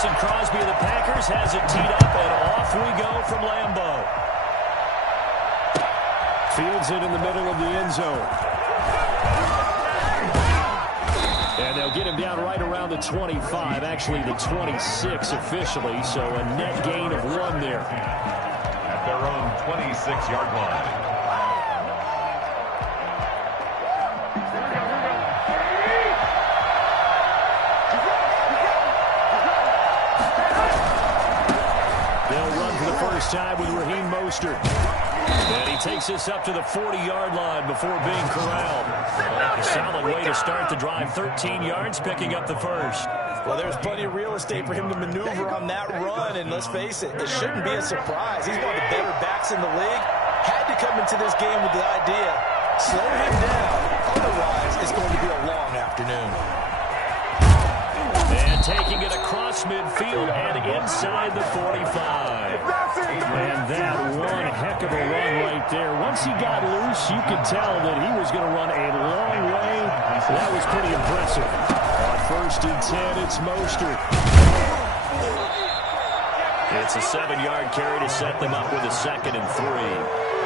Mason Crosby of the Packers has it teed up, and off we go from Lambeau. Fields it in the middle of the end zone. And they'll get him down right around the 25, actually the 26 officially, so a net gain of 1 there. At their own 26-yard line. Time with Raheem Mostert. And he takes this up to the 40-yard line before being corralled. A solid way to start the drive. 13 yards, picking up the first. Well, there's plenty of real estate for him to maneuver on that run, and let's face it, it shouldn't be a surprise. He's one of the better backs in the league. Had to come into this game with the idea, slow him down. Otherwise, it's going to be a long afternoon. And taking it across midfield and inside the 45. And that one heck of a run right there. Once he got loose, you could tell that he was going to run a long way. That was pretty impressive. On 1st and 10, it's Mostert. It's a 7-yard carry to set them up with a 2nd and 3.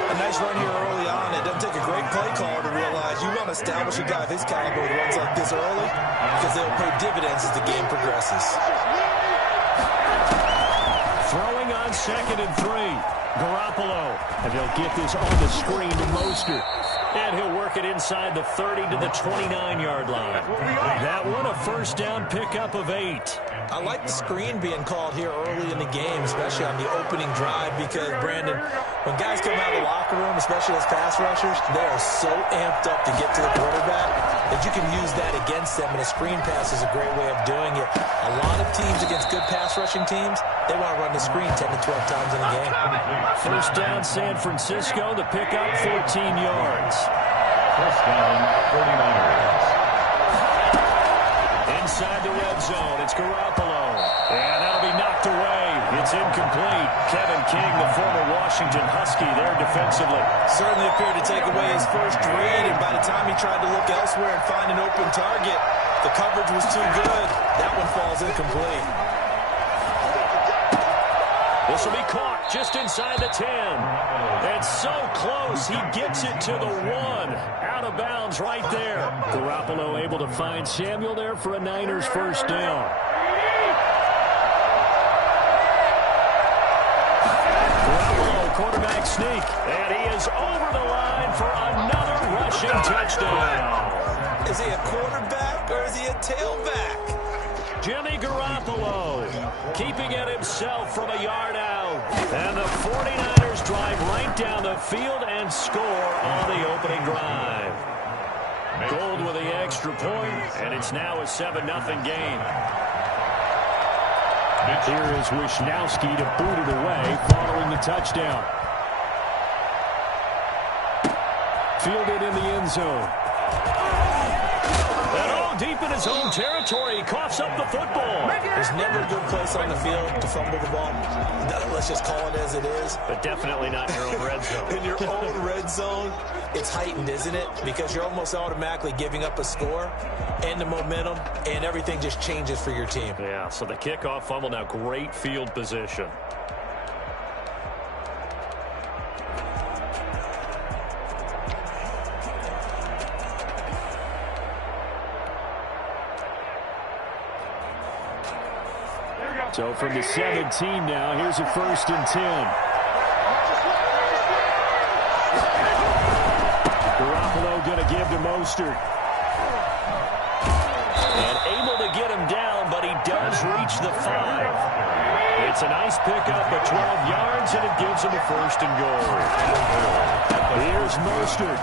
A nice run here early on. It doesn't take a great play call to realize you want to establish a guy of his caliber with runs like this early because they'll pay dividends as the game progresses. Throwing on 2nd and 3. Garoppolo. And they'll get this on the screen to Mostert. And he'll work it inside the 30 to the 29-yard line. That one a first down pickup of 8. I like the screen being called here early in the game, especially on the opening drive, because, Brandon, when guys come out of the locker room, especially as pass rushers, they are so amped up to get to the quarterback that you can use that against them, and a screen pass is a great way of doing it. A lot of teams against good pass rushing teams, they want to run the screen 10 to 12 times in a game. First down, San Francisco, the pickup 14 yards. First down, 49ers. Inside the red zone, it's Garoppolo. And that'll be knocked away. It's incomplete. Kevin King, the former Washington Husky, there defensively. Certainly appeared to take away his first read, and by the time he tried to look elsewhere and find an open target, the coverage was too good. That one falls incomplete. This will be caught just inside the 10. And so close, he gets it to the 1. Out of bounds right there. Garoppolo able to find Samuel there for a Niners first down. Garoppolo, quarterback sneak. And he is over the line for another rushing touchdown. Is he a quarterback or is he a tailback? Jimmy Garoppolo keeping it himself from a yard out. And the 49ers drive right down the field and score on the opening drive. Gold with the extra point, and it's now a 7-0 game. Here is Wisnowski to boot it away following the touchdown. Fielded in the end zone. Deep in his own territory, he coughs up the football. There's never a good place on the field to fumble the ball. Let's just call it as it is. But definitely not in your own red zone. In your own red zone, it's heightened, isn't it? Because you're almost automatically giving up a score and the momentum, and everything just changes for your team. Yeah, so the kickoff fumble, now great field position. So from the 17 now, here's a 1st and 10. Garoppolo going to give to Mostert. And able to get him down, but he does reach the 5. It's a nice pickup of 12 yards, and it gives him a 1st and goal. Here's Mostert.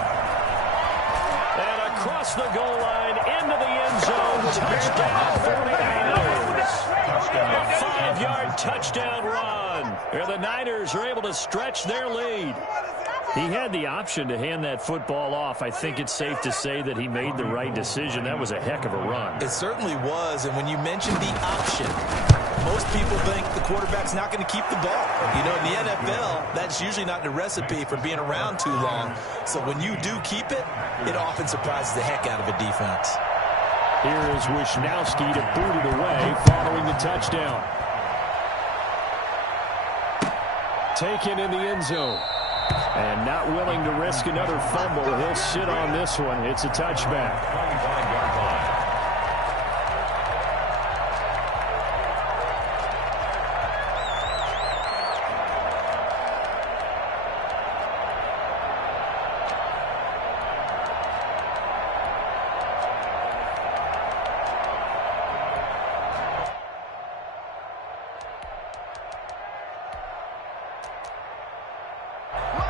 And across the goal line, into the end zone, touchdown 49ers. A 5-yard touchdown run. Where the Niners are able to stretch their lead. He had the option to hand that football off. I think it's safe to say that he made the right decision. That was a heck of a run. It certainly was, and when you mentioned the option, most people think the quarterback's not going to keep the ball. You know, in the NFL, that's usually not the recipe for being around too long. So when you do keep it, it often surprises the heck out of a defense. Here is Wisnowski to boot it away following the touchdown. taken in the end zone. And not willing to risk another fumble. He'll sit on this one. It's a touchback. 25-yard line.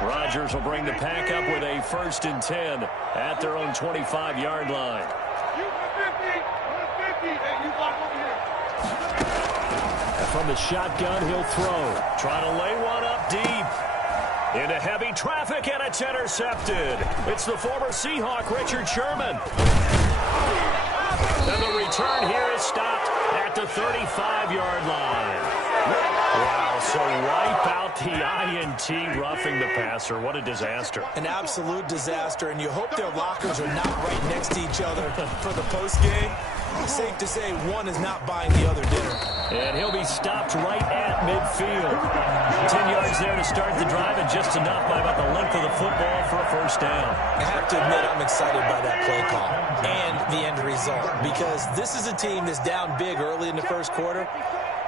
Rodgers will bring the pack up with a 1st and 10 at their own 25-yard line. And from the shotgun, he'll throw. Trying to lay one up deep. Into heavy traffic, and it's intercepted. It's the former Seahawk, Richard Sherman. And the return here is stopped at the 35-yard line. Wow, so wipe out the INT, roughing the passer. What a disaster. An absolute disaster, and you hope their lockers are not right next to each other for the postgame. Safe to say one is not buying the other dinner. And he'll be stopped right at midfield. 10 yards there to start the drive, and just enough by about the length of the football for a 1st down. I have to admit I'm excited by that play call and the end result, because this is a team that's down big early in the 1st quarter.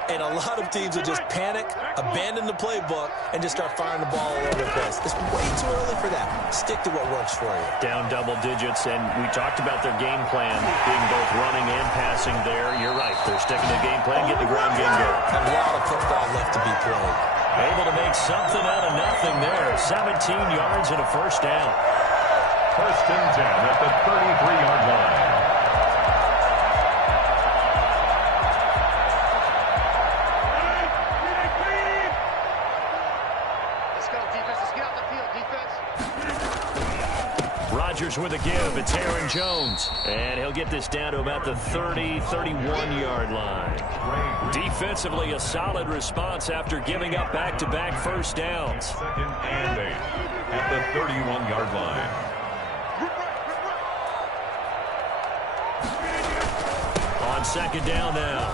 And a lot of teams will just panic, abandon the playbook, and just start firing the ball all over the place. It's way too early for that. Stick to what works for you. Down double digits, and we talked about their game plan being both running and passing there. You're right. They're sticking to the game plan, getting the ground game going. A lot of football left to be played. Able to make something out of nothing there. 17 yards and a 1st down. 1st and 10 at the 33-yard line. Rodgers with a give. It's Aaron Jones. And he'll get this down to about the 31-yard line. Defensively, a solid response after giving up back-to-back 1st downs. 2nd and 8 at the 31-yard line. On 2nd down now.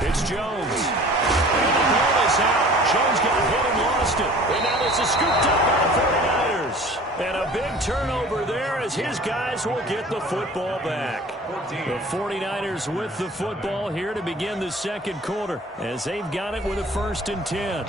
It's Jones. And the ball is out. Jones got hit and lost it. And now this is scooped up by the 49ers. And a big turnover there as his guys will get the football back. The 49ers with the football here to begin the 2nd quarter as they've got it with a 1st and 10.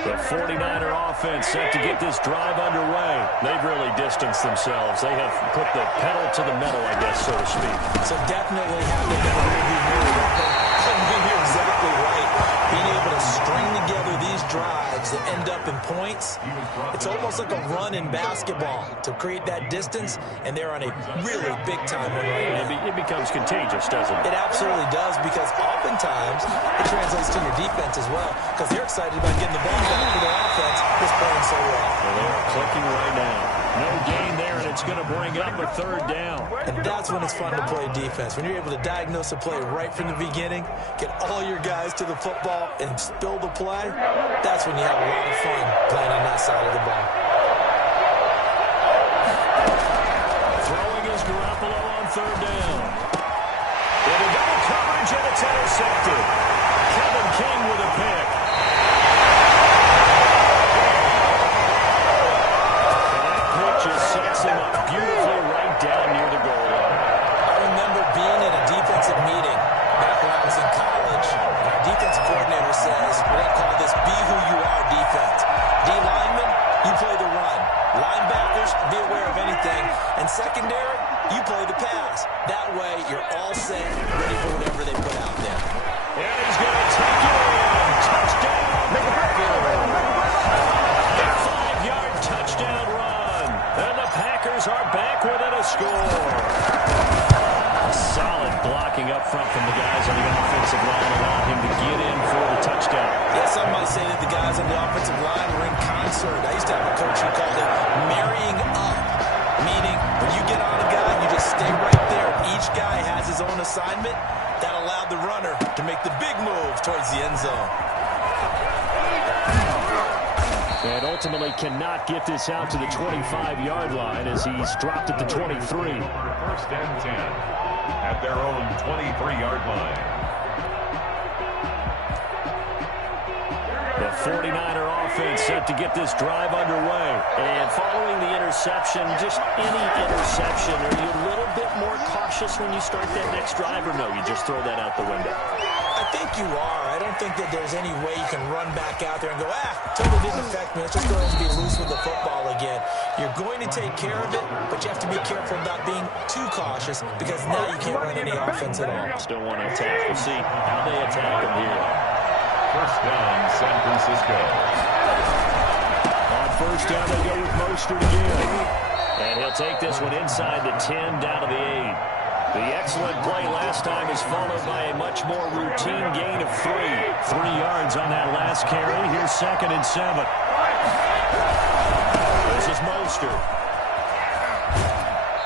The 49er offense set to get this drive underway. They've really distanced themselves. They have put the pedal to the metal, I guess, so to speak. So definitely have them in a rearview mirror. You're exactly right. Being able to string together these drives that end up in points, it's almost like a run in basketball to create that distance, and they're on a really big-time one right now. It becomes contagious, doesn't it? It absolutely does, because oftentimes it translates to your defense as well, because they're excited about getting the ball back for their offense that's playing so well. Well, they are clicking right now. No gain there, and it's going to bring up a 3rd down. And that's when it's fun to play defense. When you're able to diagnose a play right from the beginning, get all your guys to the football, and spill the play, that's when you have a lot of fun playing on that side of the ball. Throwing is Garoppolo on 3rd down. Into double coverage, and it's intercepted. Kevin King with a pick. And that pitch just sets him up beautifully right down near the goal line. I remember being in a defensive meeting back when I was in college, and our defensive coordinator says, we're going to call this be who you are defense. D linemen, you play the run. Linebackers, be aware of anything. And secondary, you play the pass. That way, you're all set, ready for whatever they put out there. And he's going to take it in. Touchdown. A 5-yard touchdown run. And the Packers are back within a score. Solid blocking up front from the guys on the offensive line, allowing him to get in for the touchdown. Yeah, some might say that the guys on the offensive line were in concert. I used to have a coach who called it marrying up, meaning when you get on a guy, you just stay right there. Each guy has his own assignment. That allowed the runner to make the big move towards the end zone. And ultimately cannot get this out to the 25-yard line as he's dropped at the 23. 1st and 10 at their own 23-yard line. 49er offense set to get this drive underway. And following the interception, just any interception, are you a little bit more cautious when you start that next drive, or no, you just throw that out the window? I think you are. I don't think that there's any way you can run back out there and go, totally didn't affect me. Let's just go ahead and be loose with the football again. You're going to take care of it, but you have to be careful about being too cautious because now you can't run any offense at all. Still want to attack. We'll see how they attack them here. First down, San Francisco. On first down, they go with Mostert again. And he'll take this one inside the 10, down to the 8. The excellent play last time is followed by a much more routine gain of 3. 3 yards on that last carry. Here's 2nd and 7. This is Mostert.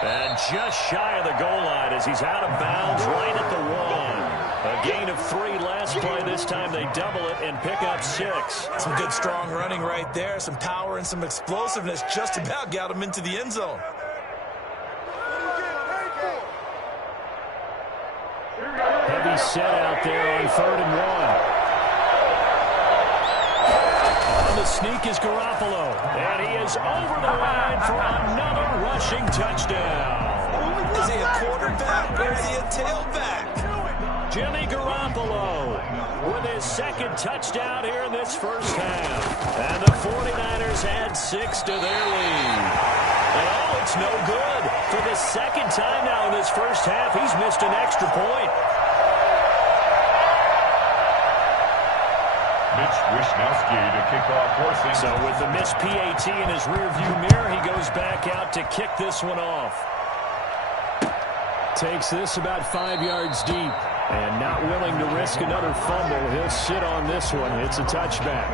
And just shy of the goal line as he's out of bounds right at the 1. A gain of 3 last play. This time they double it and pick up 6. Some good strong running right there. Some power and some explosiveness just about got him into the end zone. Heavy set out there on 3rd and 1. On the sneak is Garoppolo. And he is over the line for another rushing touchdown. Is he a quarterback or is he a tailback? Jimmy Garoppolo with his 2nd touchdown here in this first half. And the 49ers add 6 to their lead. And it's no good. For the 2nd time now in this first half, he's missed an extra point. Mitch Wishnowsky to kick off forcing. So with the missed PAT in his rearview mirror, he goes back out to kick this one off. Takes this about 5 yards deep. And not willing to risk another fumble, he'll sit on this one. It's a touchback.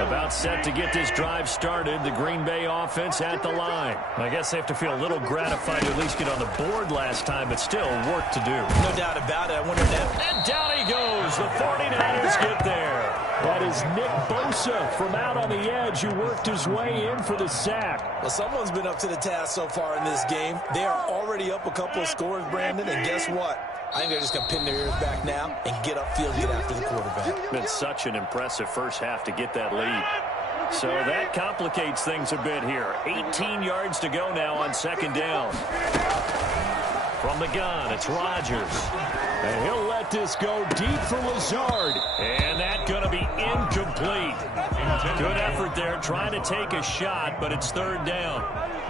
About set to get this drive started. The Green Bay offense at the line. I guess they have to feel a little gratified to at least get on the board last time, but still work to do. No doubt about it. I wonder now. And down he goes. The 49ers get there. That is Nick Bosa from out on the edge who worked his way in for the sack. Well, someone's been up to the task so far in this game. They are already up a couple of scores, Brandon, and guess what? I think they're just going to pin their ears back now and get upfield, get after the quarterback. Been such an impressive first half to get that lead. So that complicates things a bit here. 18 yards to go now on 2nd down. From the gun, it's Rodgers. And he'll let this go deep for Lazard. And that's going to be incomplete. Good effort there trying to take a shot, but it's 3rd down.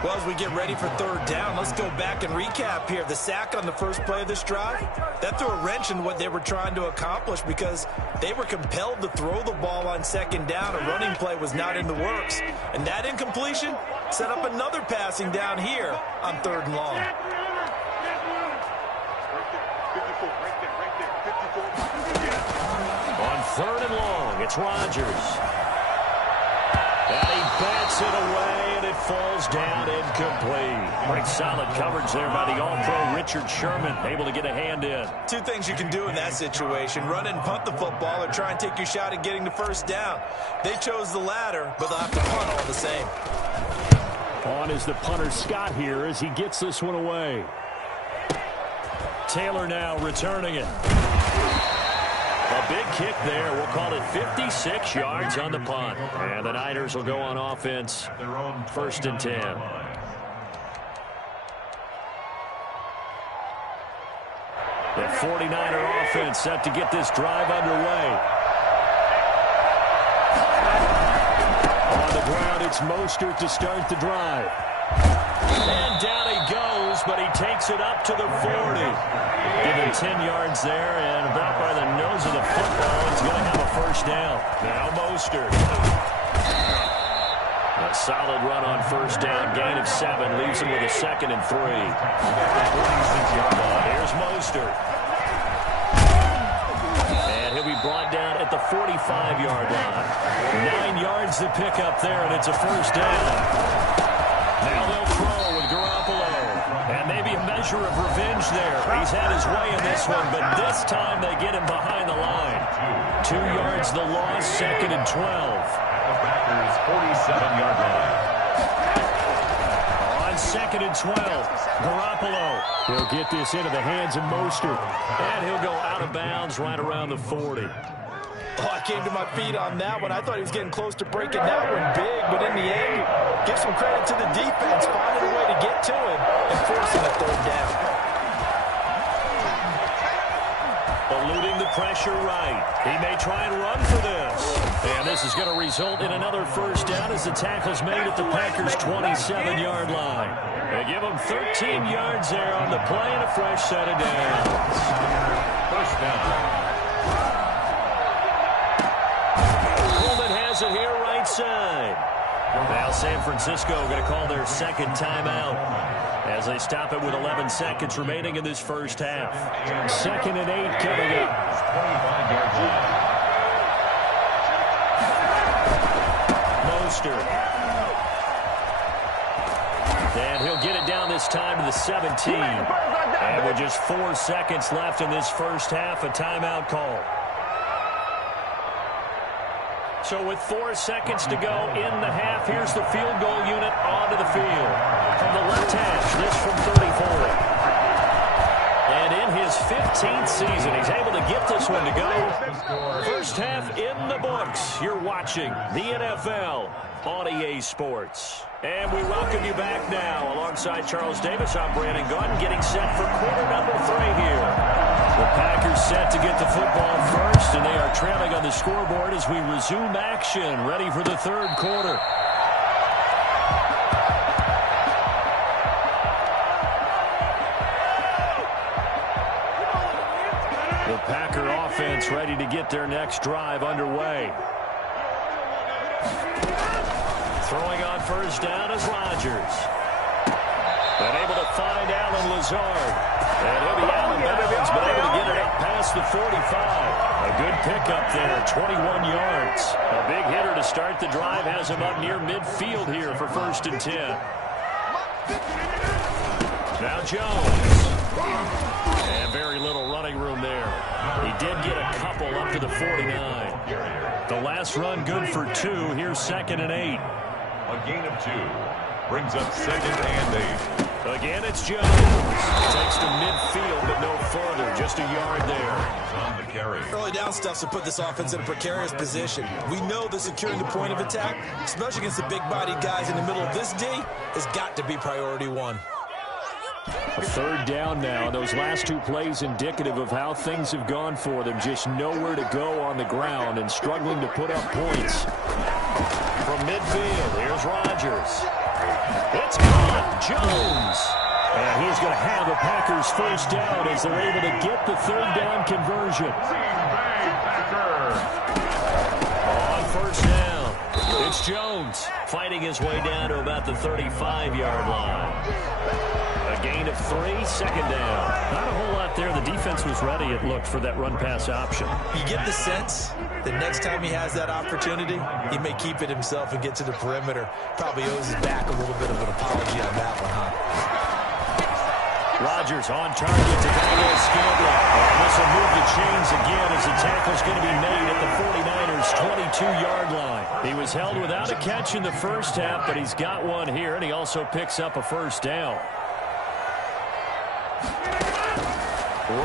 Well, as we get ready for 3rd down, let's go back and recap here. The sack on the first play of this drive, that threw a wrench in what they were trying to accomplish because they were compelled to throw the ball on 2nd down. A running play was not in the works. And that incompletion set up another passing down here on 3rd and long. On 3rd and long, it's Rodgers. And he bats it away, and it falls down incomplete. Pretty solid coverage there by the All-Pro Richard Sherman, able to get a hand in. 2 things you can do in that situation: run and punt the football, or try and take your shot at getting the 1st down. They chose the latter, but they'll have to punt all the same. On is the punter Scott here as he gets this one away. Taylor now returning it. A big kick there. We'll call it 56 yards on the punt. And the Niners will go on offense. 1st and 10. The 49er offense set to get this drive underway. On the ground, it's Mostert to start the drive. And down he goes, but he takes it up to the 40. Given 10 yards there, and about by the nose of the football, he's going to have a 1st down. Now Mostert. A solid run on 1st down. Gain of 7 leaves him with a 2nd and 3. Here's Mostert. And he'll be brought down at the 45-yard line. 9 yards to pick up there, and it's a 1st down. Now they'll throw with Garoppolo. And maybe a measure of revenge there. He's had his way in this one, but this time they get him behind the line. 2 yards the loss, 2nd and 12. The Packers' 47-yard line. On 2nd and 12. Garoppolo. He'll get this into the hands of Mostert. And he'll go out of bounds right around the 40. Oh, I came to my feet on that one. I thought he was getting close to breaking that one big, but in the end, give some credit to the defense, finding a way to get to him and forcing a 3rd down. Eluding the pressure right. He may try and run for this. And this is going to result in another 1st down as the tackle's made at the Packers' 27-yard line. They give him 13 yards there on the play and a fresh set of downs. 1st down. It here right side. Now San Francisco going to call their 2nd timeout as they stop it with 11 seconds remaining in this 1st half. 2nd and 8 coming up. 25-yard line. Mostert. And he'll get it down this time to the 17. And with just 4 seconds left in this 1st half, a timeout call. So with 4 seconds to go in the half, here's the field goal unit onto the field. From the left hash, this from 34. And in his 15th season, he's able to get this one to go. 1st half in the books. You're watching the NFL on EA Sports. And we welcome you back now. Alongside Charles Davis, I'm Brandon Gordon, getting set for quarter number 3 here. The Packers set to get the football first, and they are trailing on the scoreboard as we resume action, ready for the 3rd quarter. The Packer offense ready to get their next drive underway. Throwing on 1st down is Rodgers. But able to find Allen Lazard. And he'll be out of bounds, but able to get it up past the 45. A good pickup there, 21 yards. A big hitter to start the drive has him up near midfield here for 1st and 10. Now Jones. And very little running room there. He did get a couple up to the 49. The last run good for 2. Here's 2nd and 8. A gain of 2. Brings up 2nd and 8. Again, it's Jones. Takes to midfield, but no further. Just a yard there. On the carry. Early down stuff to put this offense in a precarious position. We know that securing the point of attack, especially against the big-bodied guys in the middle of this D, has got to be priority 1. A 3rd down now. Those last 2 plays indicative of how things have gone for them. Just nowhere to go on the ground and struggling to put up points. From midfield, here's Rodgers. It's caught. Jones. And he's going to have the Packers' 1st down as they're able to get the 3rd down conversion. On 1st down, it's Jones fighting his way down to about the 35-yard line. A gain of 3, 2nd down. Not a whole lot there. The defense was ready, it looked, for that run-pass option. You get the sense that next time he has that opportunity, he may keep it himself and get to the perimeter. Probably owes his back a little bit of an apology on that one, huh? Rodgers on target to Daniel Scantling. This will move the chains again as the tackle's going to be made at the 49ers' 22-yard line. He was held without a catch in the 1st half, but he's got one here, and he also picks up a 1st down.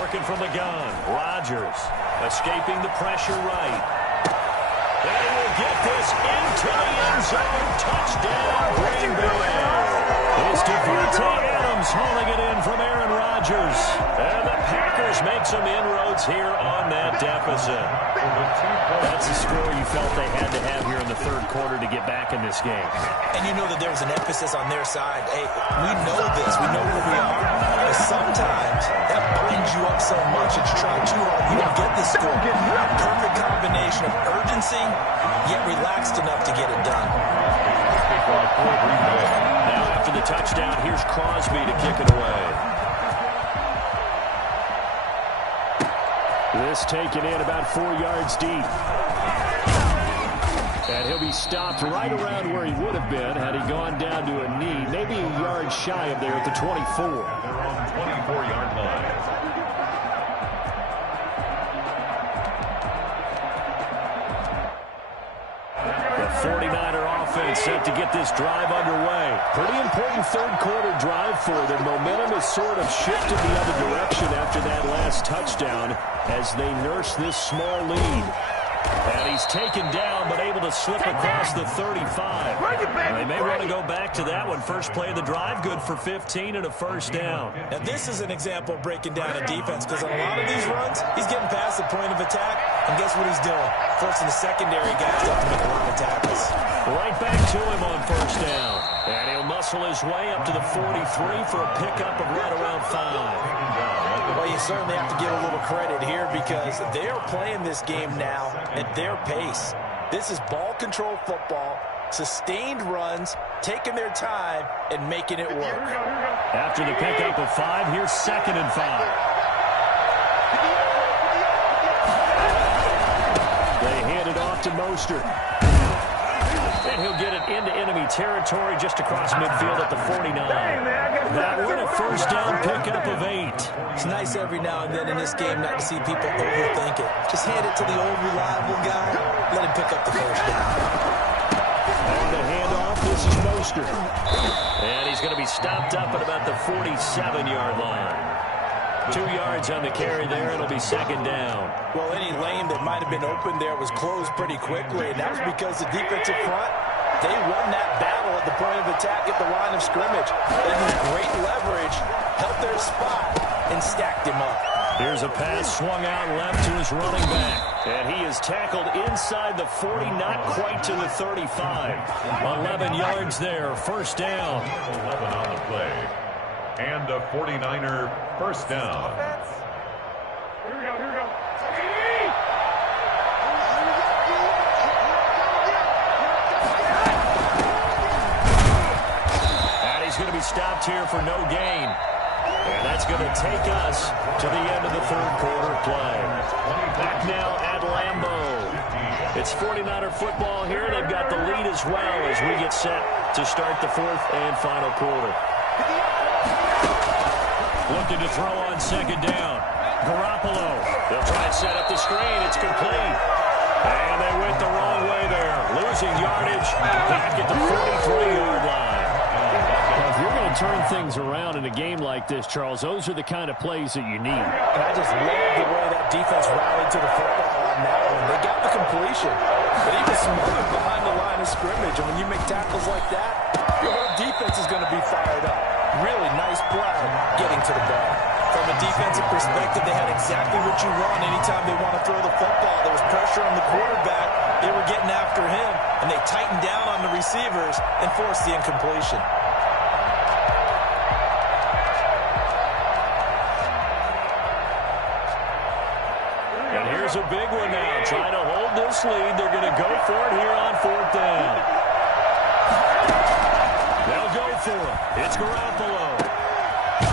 Working from the gun, Rodgers escaping the pressure right. And he will get this into the end zone. Touchdown, Green Bay. It's Devontae Adams hauling it in from Aaron Rodgers. And the Packers make some inroads here on that deficit. That's the score you felt they had to have here in the 3rd quarter to get back in this game. And you know that there was an emphasis on their side. Hey, we know this. We know where we are. But sometimes that binds you up so much. It's trying too hard. You don't get the score. Perfect combination of urgency, yet relaxed enough to get it done. Now after the touchdown, here's Crosby to kick it away. This taken in about 4 yards deep. And he'll be stopped right around where he would have been had he gone down to a knee, maybe a yard shy of there at the 24. They're on the 24-yard line. defense set to get this drive underway. Pretty important third-quarter drive for them. Momentum has sort of shifted the other direction after that last touchdown as they nurse this small lead. And he's taken down, but able to slip across the 35. They may want to go back to that one. First play of the drive, good for 15 and a first down. Now, this is an example of breaking down a defense, because on a lot of these runs, he's getting past the point of attack, and guess what he's doing? Forcing the secondary guys to have to make a lot of tackles. Right back to him on first down. And he'll muscle his way up to the 43 for a pickup of right around 5. Well, you certainly have to give a little credit here because they're playing this game now at their pace. This is ball control football, sustained runs, taking their time, and making it work. After the pickup of 5, here's 2nd and 5. They hand it off to Mostert. And he'll get it into enemy territory just across midfield at the 49. That one a first down pickup of 8. It's nice every now and then in this game not to see people overthink it. Just hand it to the old reliable guy. Let him pick up the first down. On the handoff, this is Mostert. And he's going to be stopped up at about the 47-yard line. 2 yards on the carry there. It'll be 2nd down. Well, any lane that might have been open there was closed pretty quickly, and that was because the defensive front, they won that battle at the point of attack at the line of scrimmage. They used great leverage, held their spot, and stacked him up. Here's a pass swung out left to his running back. And he is tackled inside the 40, not quite to the 35. 11 yards there, first down. 11 on the play. And a 49er first down. Here we go. And he's going to be stopped here for no gain. And that's going to take us to the end of the third quarter play. Back now at Lambeau. It's 49er football here. They've got the lead as well as we get set to start the fourth and final quarter. Looking to throw on second down. Garoppolo. They'll try and set up the screen. It's complete. And they went the wrong way there. Losing yardage back at the 43-yard line. Well, if you're going to turn things around in a game like this, Charles, those are the kind of plays that you need. And I just love the way that defense rallied to the football on that one. They got the completion. But even smothered behind the line of scrimmage. And when you make tackles like that, your whole defense is going to be fired up. Really nice play getting to the ball. From a defensive perspective, they had exactly what you want anytime they want to throw the football. There was pressure on the quarterback. They were getting after him, and they tightened down on the receivers and forced the incompletion. And here's a big one now. Trying to hold this lead. They're going to go for it here on fourth down. They'll go for it. It's Garoppolo.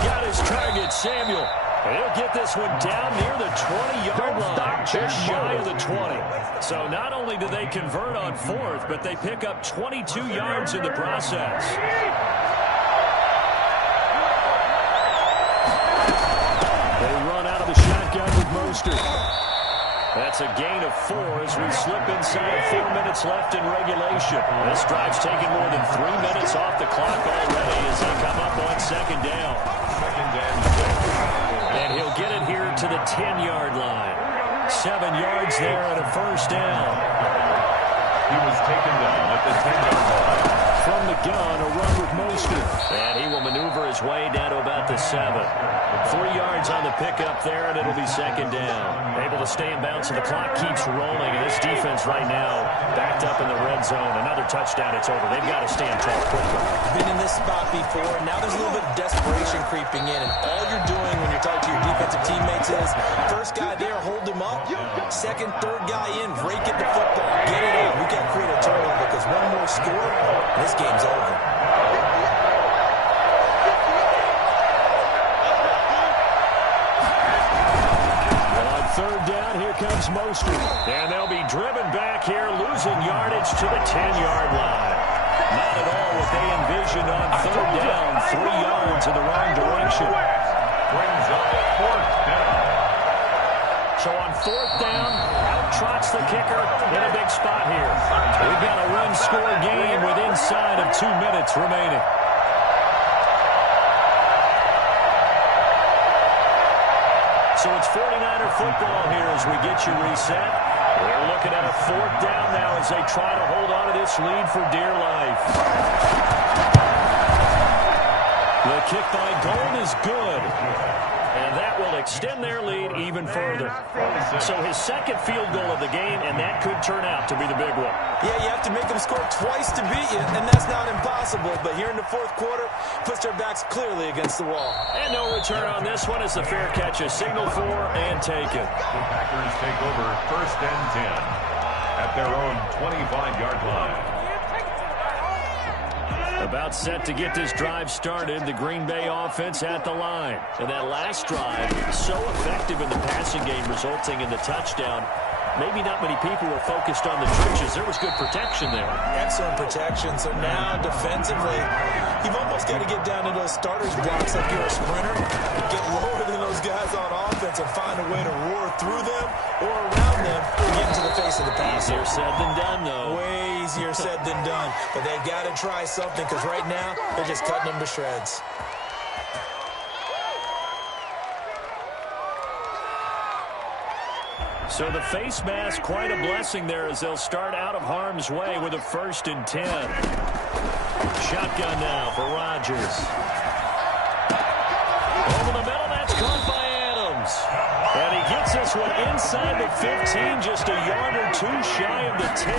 Got his target, Samuel. And he'll get this one down near the 20-yard line, just shy of the 20. So not only do they convert on fourth, but they pick up 22 yards in the process. They run out of the shotgun with Mostert. That's a gain of 4 as we slip inside 4 minutes left in regulation. This drive's taken more than 3 minutes off the clock already as they come up on second down. And he'll get it here to the 10-yard line. 7 yards there and a first down. He was taken down at the 10-yard line. From the gun, a run with Mostert. And he will maneuver his way down to about the 7. 3 yards on the pickup there, and it'll be second down. Able to stay in bounds, and the clock keeps rolling. And this defense right now backed up in the red zone. Another touchdown, it's over. They've got to stand tall quickly. Been in this spot before. Now there's a little bit of desperation creeping in. And all you're doing when you're talking to your defensive teammates is, first guy there, hold him up. Second, third guy in, break it the football. Get it out. We got to create a turnover because one more score, and this game's over. Third down, here comes Mostert. And they'll be driven back here, losing yardage to the 10-yard line. Not at all what they envisioned on third down. 3 yards in the wrong direction. Brings up fourth down. So on fourth down, out trots the kicker in a big spot here. We've got a run-score game with inside of 2 minutes remaining. So it's 49er football here as we get you reset. We're looking at a fourth down now as they try to hold on to this lead for dear life. The kick by Gold is good. And that will extend their lead even further. So his second field goal of the game, and that could turn out to be the big one. Yeah, you have to make them score twice to beat you, and that's not impossible. But here in the fourth quarter, puts their backs clearly against the wall. And no return on this one as the fair catch is signaled for and taken. The Packers take over first and 10 at their own 25-yard line. About set to get this drive started, the Green Bay offense at the line. And that last drive, so effective in the passing game, resulting in the touchdown. Maybe not many people were focused on the trenches. There was good protection there. Excellent protection. So now, defensively, you've almost got to get down to those starters blocks like you're a sprinter. Get lower than those guys on offense and find a way to roar through them or around them to get into the face of the pass. Easier said than done, though. Way easier said than done. But they've got to try something because right now, they're just cutting them to shreds. So the face mask, quite a blessing there as they'll start out of harm's way with a 1st and 10. Shotgun now for Rodgers. Over the middle, that's caught by Adams. And he gets this one inside the 15, just a yard or two shy of the 10.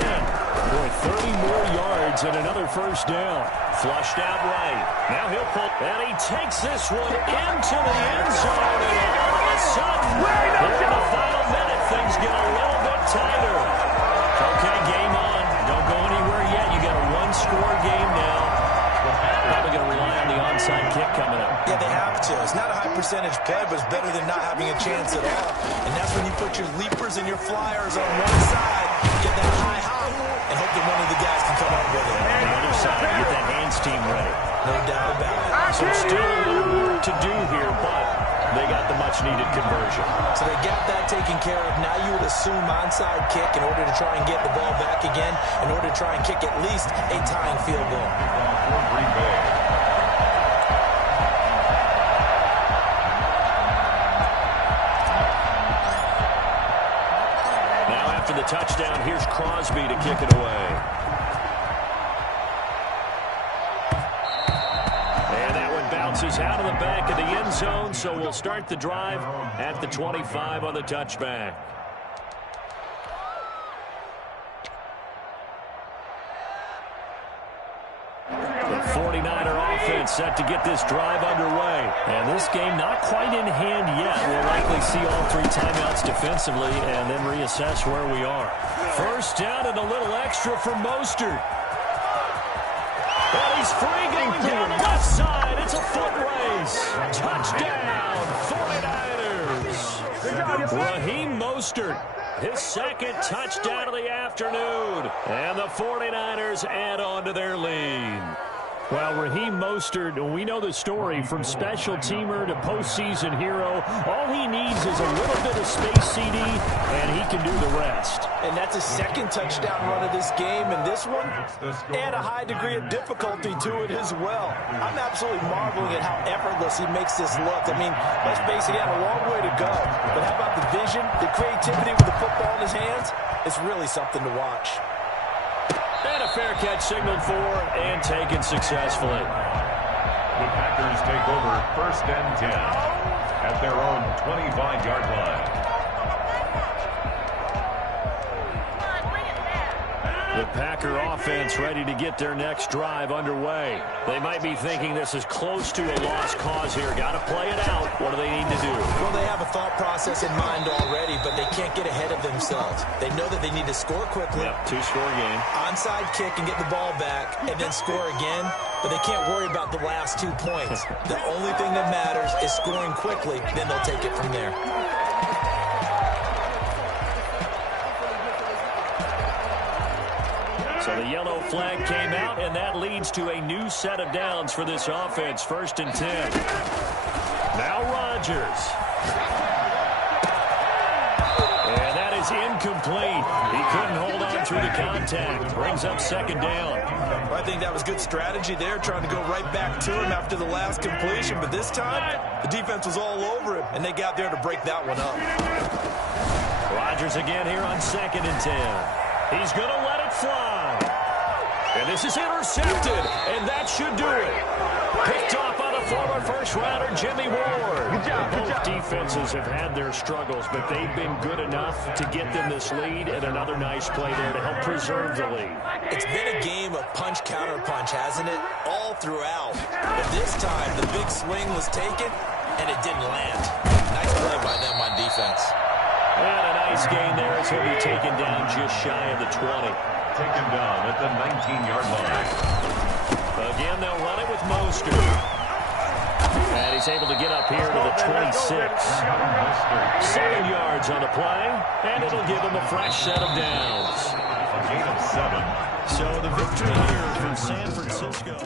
Boy, 30 more yards and another 1st down. Flushed out right. Now he'll pull, and he takes this one into the end zone. And all of a sudden, here in the final minute, things get a little bit tighter. Okay, game on. Don't go anywhere yet. You got a one-score game now. Probably going to rely on the onside kick coming up. Yeah, they have to. It's not a high percentage play, but it's better than not having a chance at all. And that's when you put your leapers and your flyers on one side, get that high hop, and hope that one of the guys can come out with it. On the other side, get that hands team ready. No doubt about it. So still a little work to do here, but they got the much-needed conversion. So they got that taken care of. Now you would assume onside kick in order to try and get the ball back again, in order to try and kick at least a tying field goal. For Green Bay. Now after the touchdown, here's Crosby to kick it away. Bounces out of the back of the end zone, so we'll start the drive at the 25 on the touchback. The 49er offense set to get this drive underway. And this game not quite in hand yet. We'll likely see all 3 timeouts defensively and then reassess where we are. 1st down and a little extra for Mostert. And he's free going down the left side. It's a foot race. Touchdown, 49ers. Raheem Mostert, his 2nd touchdown of the afternoon. And the 49ers add on to their lead. Well, Raheem Mostert, we know the story, from special teamer to postseason hero. All he needs is a little bit of space, CD, and he can do the rest. And that's his 2nd touchdown run of this game, and this one, and a high degree of difficulty to it as well. I'm absolutely marveling at how effortless he makes this look. I mean, let's face it, he had a long way to go. But how about the vision, the creativity with the football in his hands? It's really something to watch. And a fair catch signaled for and taken successfully. The Packers take over 1st and 10 at their own 25-yard line. The Packer offense ready to get their next drive underway. They might be thinking this is close to a lost cause here. Got to play it out. What do they need to do? Well, they have a thought process in mind already, but they can't get ahead of themselves. They know that they need to score quickly. Yep, 2-score game. Onside kick and get the ball back and then score again, but they can't worry about the last 2 points. The only thing that matters is scoring quickly, then they'll take it from there. So the yellow flag came out, and that leads to a new set of downs for this offense. 1st and 10. Now Rodgers. is incomplete. He couldn't hold on through the contact. Brings up second down. I think that was good strategy there, trying to go right back to him after the last completion. But this time, the defense was all over him, and they got there to break that one up. Rodgers again here on 2nd and 10. He's going to let it fly. And this is intercepted, and that should do it. Picked off on a former first-rounder, Jimmy Ward. Both defenses have had their struggles, but they've been good enough to get them this lead, and another nice play there to help preserve the lead. It's been a game of punch-counter-punch, hasn't it? All throughout. But this time, the big swing was taken, and it didn't land. Nice play by them on defense. And a nice gain there as he'll be taken down just shy of the 20. Taken down at the 19-yard line. Again, they'll run it with Mostert. And he's able to get up here to the 26. 7 yards on the play, and it'll give him a fresh set of downs. A gain of 7. So the victory here for San Francisco.